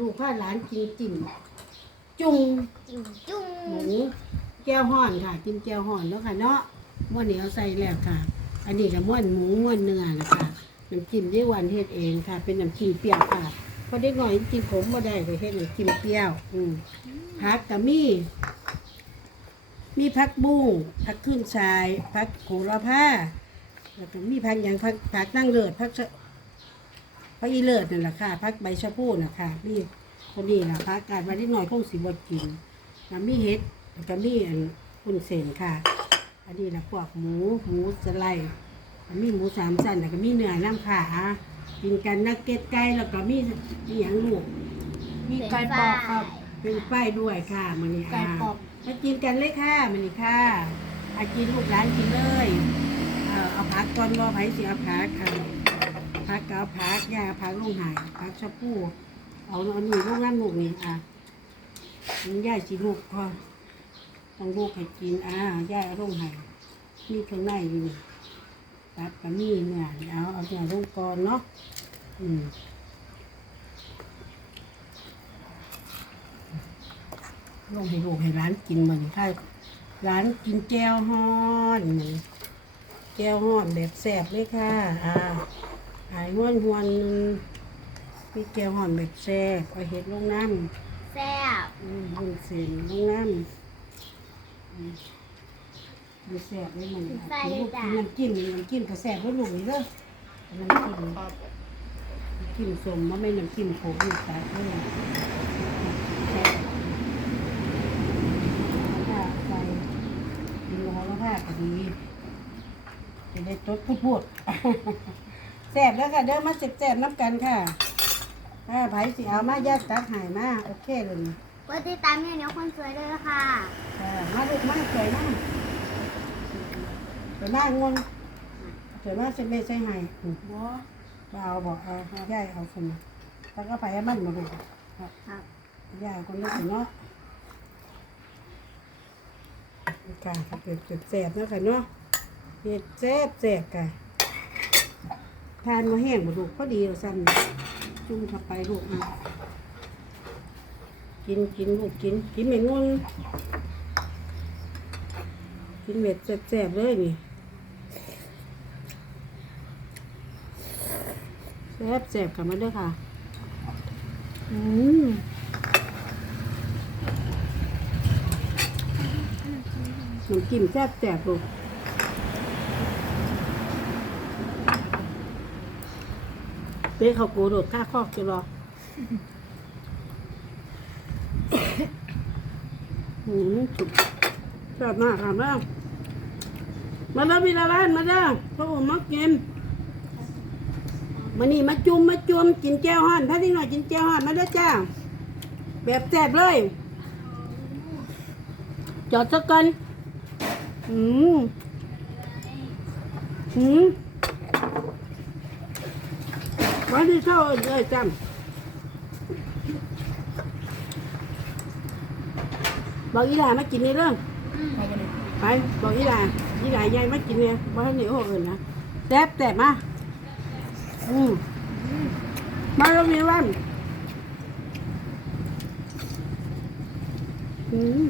ลูกพาหลานกินจิ้มจุ่มจุ่มจุ่มหมูแก้วห่อนค่ะจิ้มแก้วห่อนแล้วค่ะเนาะม้วนเหนียวใส่แล้วค่ะ อันนี้ก็ม้วนหมูม้วนเนื้อนะคะน้ำจิ้มที่วันเฮ็ดเองค่ะ เป็นน้ำจิ้มเปรี้ยวค่ะพอได้หน่อยจิ้มขมบ่ได้ก็เฮ็ดน้ำจิ้มเปรี้ยวอืมผักก็มีมีผักบุ้งผักขึ้นชายผักโหระพาแล้วก็มีผักอย่างผักผักนั่งเลิศผัก ชะผักอีเลิศนั่นแหละค่ะผักใบชะพูนะคะนี่คนนี้ล่ะผักกาดมาได้หน่อยคงสิบ่กินแล้วมีเห็ดแล้วก็มีอันคุนเส้นค่ะ อันนี้ละพวกหมูหมูสไลด์แล้วมีหมูสามชั้นแล้วก็มีเนื้อน้ำขากินกันนักเก็ตไก่แล้วก็มีมีอย่างลูกมีไก่ปอกครับเป็นไฟด้วยค่ะมันนี่ไก่ค่ะปอบมากินกันเลยค่ะมันนี่ค่ะอากินลูกร้านกินเลยเอ่อเอาผักก่อนบ่ไผสิเอาผักค่ะ ผักก็เอาผักยาผักลงหายผักชะพูเอาเอานี่ลูกน้ำลูกนี่อะมันย่าสิลูกก็ต้องลูกให้กินอ่าย่าเอาลงหายมีข้างในอยู่นี่ตับกับมีเนื้อนี่เอาเอาเนื้อลงก่อนเนาะอืมลงให้ลูกให้ร้านกินมันถ้าร้านกินแก้วฮ้อนแก้วฮ้อนแบบแซ่บเลยค่ะ อ่าายห้วนหวนมีแก้วฮ้อนแบบแซ่บเอาเห็ดลงน้แซ่บำอืมลงเส้นลงน้ำอืมดูแซ่บเลยมันอะกินลูกกินน้ำจิ้มน้ำจิ้มก็แซ่บด้วยลูกนี่เด้อน้ำจิ้มน้ำจิ้มสมว่าไม่น้ำจิ้มโขกนี่แต่เลยแซ่บผ้าใส่ดินโลแล้วผ้าก็ดีจะได้จดพูดพูด แสบแล้วค่ะ เดินมาเจ็บแสบน้ำกันค่ะถ้าไผสิเอามาญาติตักหายมาโอเคเลยกดติดตามเนี่ยเดี๋ยวคนสวยเลยค่ะค่ะมาลูกมาสวยมากสวยมากงวงสวยมากเสไม่ใช่หายอืมบ่เอาบอกเอาย่ายเอาคนมาแล้วก็ไปให้มันมาดูครับครับย่ายคนนี้เนาะค่ะครับเจ็บแสบเนาะค่ะเนาะเจ็บแสบแสบค่ะ ทานมาแห้งมาลูกพอดีเราซ้ำจุ่มเข้าไปลูกอะกินกินลูกกิน กินไม่งงกินเม็ดแซ่บๆเลยนี่แซ่บแซ่บๆกลับมาด้วยค่ะ อืมน้ำจิ้มแซ่บแซ่บๆลูก เป๊ะเขากูโดดข้าคอกจะรอหืมสุดชอบมากค่ะแม่มาแล้วพี่ละบ้านมาเด้อพ่อผมมากินมานี่มาจุ่มมาจุ่มกินแก้วห่อนถ้าที่หน่อยกินแก้วห่อนมาเด้อจ้า แบบแซ่บเลย จอดสักกันอืมอืม วันที่เท่าเลยจำบอกอีหลามากินในเรื่องไปกันเลยไปบอกอีหลาอีหลายายมากินเนี่ยว่าเหนียวเอินนะแซ่บแซ่บมาอืมมาแล้วมีวันอืม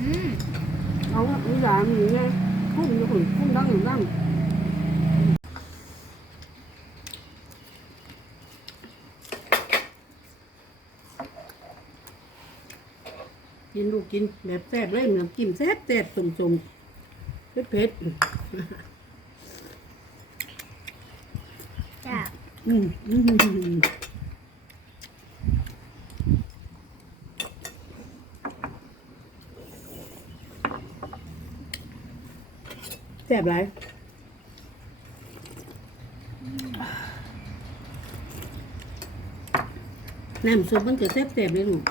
อืมเอาอีหลามีไงพุ่งอยู่หุ่นพุ่งดังอยู่ดัง กินลูกกินแบบแซ่บเลยน้ำจิ้มแซ่บแซ่บสมสมเผ็ดเผ็ดจ้ะอืมอืมแซ่บไรน้ำซุปมันจะแซ่บแซ่บเลยลูก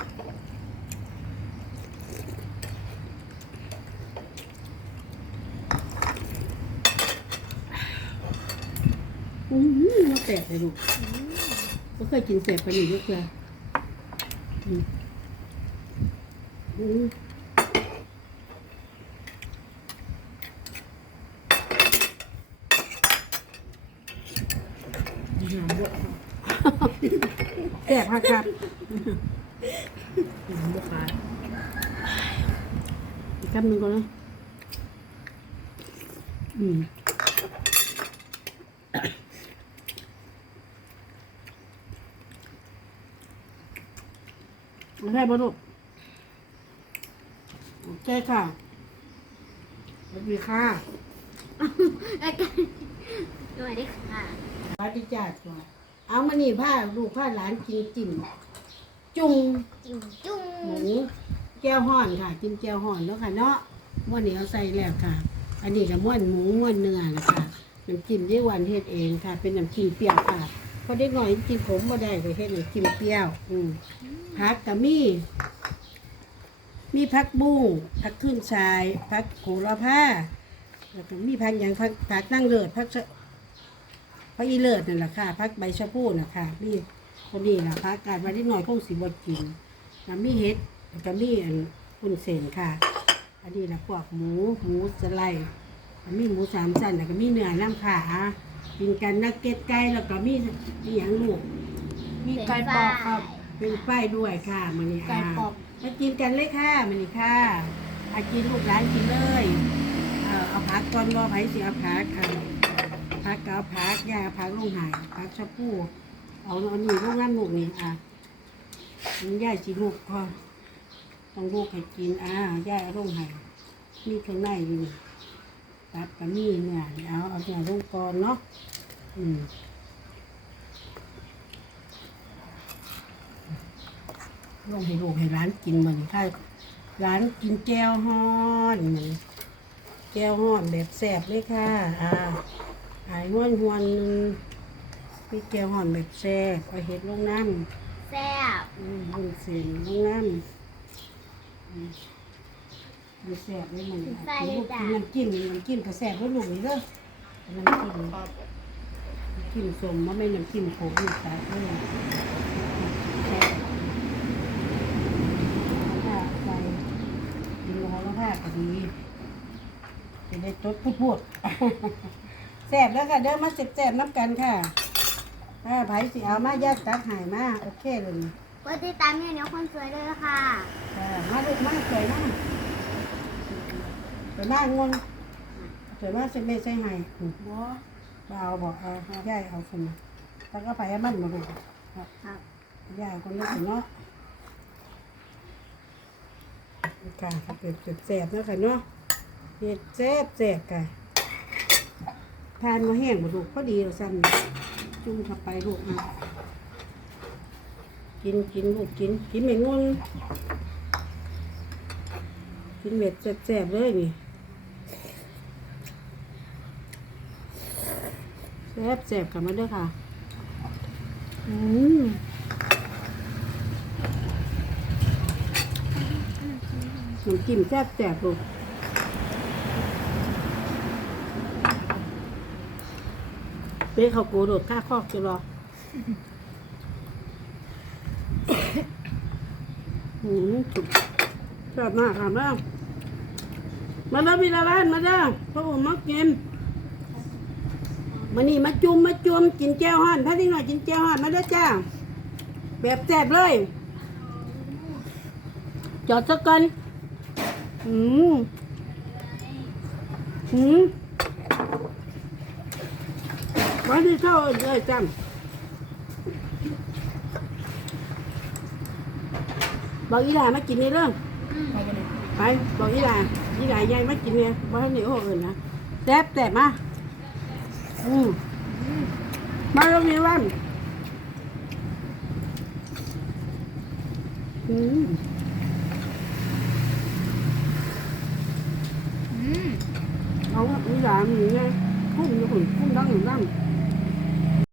อืมมาแซ่บเลยลูกก็เคยกินแซ่บปานนี้เยอะเลยอืมอืมหอมบวแซ่บครับครับน้ำบุกคาอีกคำหนึ่งก่อนนะอืม โอเคป่ะลูกโอเคค่ะสวัสดีค่ะแล้วก็สวัสดีค่ะสวัสดีจ้าจ้าเอามานี่ผ้าลูกผ้าหลานกินจิ้มจุ่มจุ่มจุ่มหมูแก้วห่อนค่ะจิ้มแก้วห่อนแล้วค่ะเนาะม้วนนี้เอาใส่แล้วค่ะ อันนี้ก็ม้วนหมูม้วนเนื้อนะคะน้ำจิ้มที่วันเฮ็ดเองค่ะ เป็นน้ำจิ้มเปรี้ยวค่ะพ อได้หน่อยจิ้มผมมาได้ก็เฮ็ดน้ำจิ้มเปรี้ยว อืมผักกับมี มีผักบุ้งผักขึ้นชายผักโหระพาแล้วก็มีผักอย่างผักผักนั่งเลิศผักชะผักอีเลิศนั่นแหละค่ะผักใบชะพูนะคะนี่คนนี้ล่ะผักกาดมาได้หน่อยคงสิบกินแล้วมีเห็ดแล้วก็มีอันอุ่นเสนค่ะ อันนี้นะพวกหมูหมูสไลด์แล้วมีหมูสามชั้นแล้วก็มีเนื้อน้ำขา กินกันนักเก็ตไก่แล้วก็มีอีหยังลูกมีไก่ปอกครับเป็นไฟด้วยค่ะมันนี่ไก่อ่าปอบมากินกันเลยค่ะมันนี่ค่ะอากินลูกร้านกินเลยเอ่อเอาผักก่อนรอไผ่เสียผักค่ะผักก็เอาผักย่าเอาผักลงหายผักชะพูเอาเอานี่ลูกน้ำลูกนี่อะมันย่ายสิลูกพอต้องลูกให้กินอ่าย่ายเอาลงให้มีข้างในอยู่นี่ ตับกับมีเนี่ยเอาเอาเนี่ยลงก่อนเนาะอืมลงให้ลูกให้ร้านกินมันถ้าร้านกินแก้วฮ้อนมันแก้วฮ้อนแบบแสบเลยค่ะ อ่าหายห้วนหวนหนึงมีแก้วฮ้อนแบบแสบเอาเห็ดลงน้ำแซ่บอืมบุญเสียงน้ำน้ำอื มมันแสบเลยมันลูกกินน้ำจิ้มน้ำจิ้มก็แสบด้วยลูกนี่เด้อน้ำจิ้มน้ำจิ้มสมว่าไม่น้ำจิ้มโขกนี่ตาเด้อแซ่บถ้าใส่กินโลแล้วผ้าก็ดีจะได้จดพูดพูดแสบแล้วค่ะเด้อมาเสบแสบน้ำกันค่ะถ้าไผสิเอามาญาติตักใหายมาโอเคเลยกดติดตามเมียเหนียวคนสวยด้วยค่ะอ่ามาลูกมาสวยมาก สวยมากงวงสวยมากเซ็ไม่ใช่ไห้อืมบ่บ่เอาบอกเอาย่ายเอาคนแล้วก็ไปให้มันมาดูครับย่ายคนนี้ถึงเนาะค่ะครับเผ็ดแสบเนาะค่ะเนาะเผ็ดแซ่บแซ่บค่ะทานมาแห้งมาดูพอดีเราซ้ำจุ่มเข้าไปลูกอะกินกินลูกกินกินไม่งวงกินเม็ดแซ่บๆเลยนี่ ซ่บแซ่บๆกลับมาด้วยค่ะ อืมน้ำจิ้มแซ่บแซ่บลูกเป๊ะเขาโกโดดข้าคอกจะรออืมสุดชอบมากค่ะแม่มาเด้อพี่ละบ้านมาเด้อพระผมมากิน มานี่มาจุ่มมาจุ่มกินแก้วห่อนถ้าที่หน่อยกินแก้วห่อนมาเด้อจ้า แบบแซ่บเลย จอดสักกันอืมอืมวันที่เท่าเลยจ้าบอกอีหลามากินนี่เรื่องไปกันเลยไปบอกอีหลาอีหลายายมากินเนี่ยบ้านนี่โอ้เอิญนะแซ่บแซ่บมา อืมมาแล้วมีวันอืมอืม เอาอีหลามีไงพุ่งอยู่หุ่นพุ่งดังอยู่ดัง